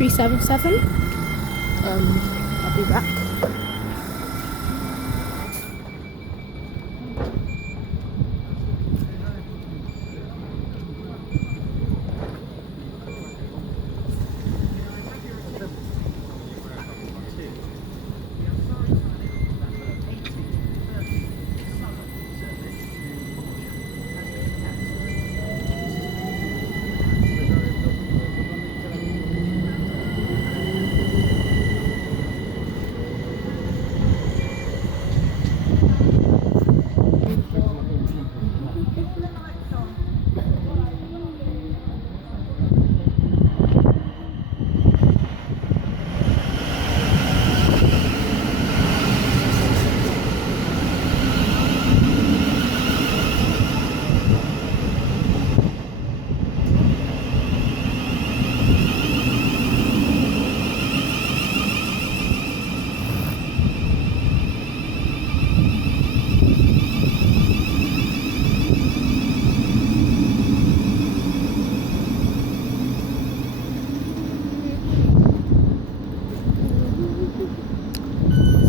377. I'll be back.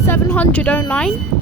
$709.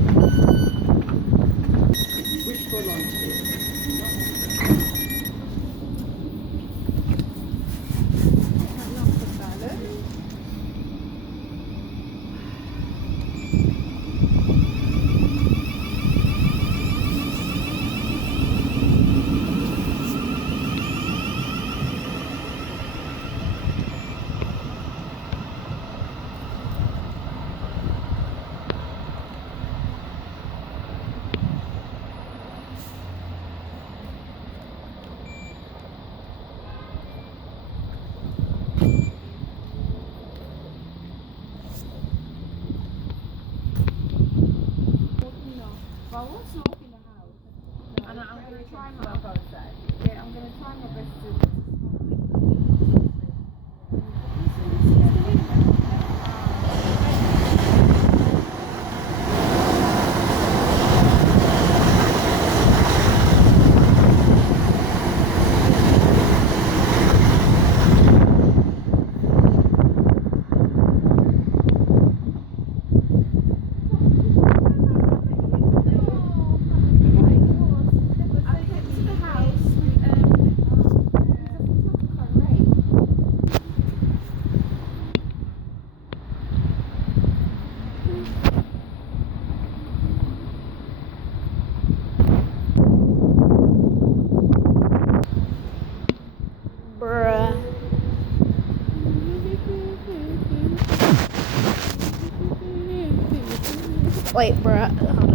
Wait, bruh. Hold on.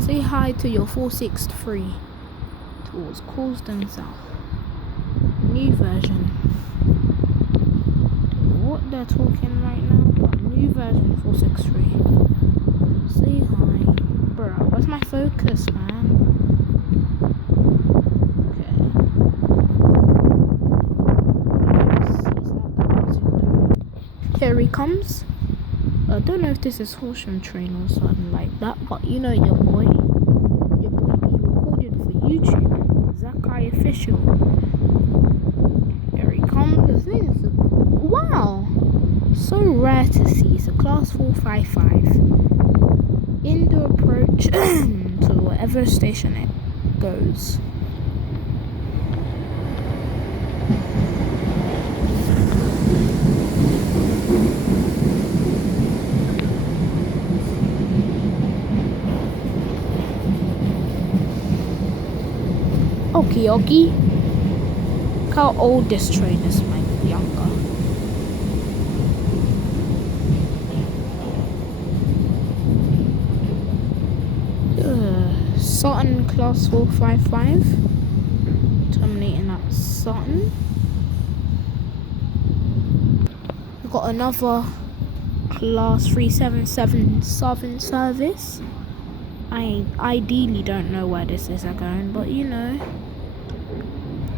Say hi to your 463 towards Causden South. New version. What they're talking right now, but new version 463. Say hi. Bro, where's my focus, man? Okay. Here he comes. I don't know if this is Horsham train or something like that, but you know your boy he recorded for YouTube. Zakai Official. Here he comes. Wow, so rare to see. It's a class 455 in the approach to whatever station it goes. Okie. Look how old this train is, my younger. Sutton class 455. Terminating at Sutton. We've got another class 377 Southern service. I ideally don't know where this is going, but you know.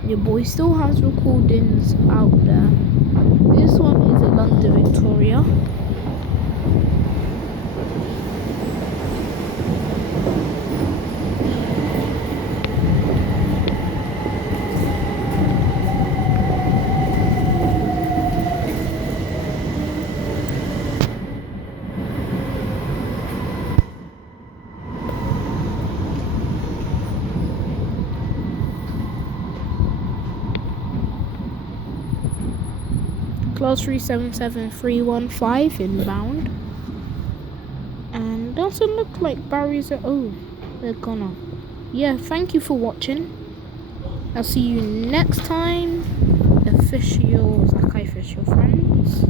Your boy still has recordings out there. This one is a London Victoria. Class 377315 inbound. And doesn't look like barriers are. Oh, they're gone. Yeah, thank you for watching. I'll see you next time. Officials, like I fish your friends.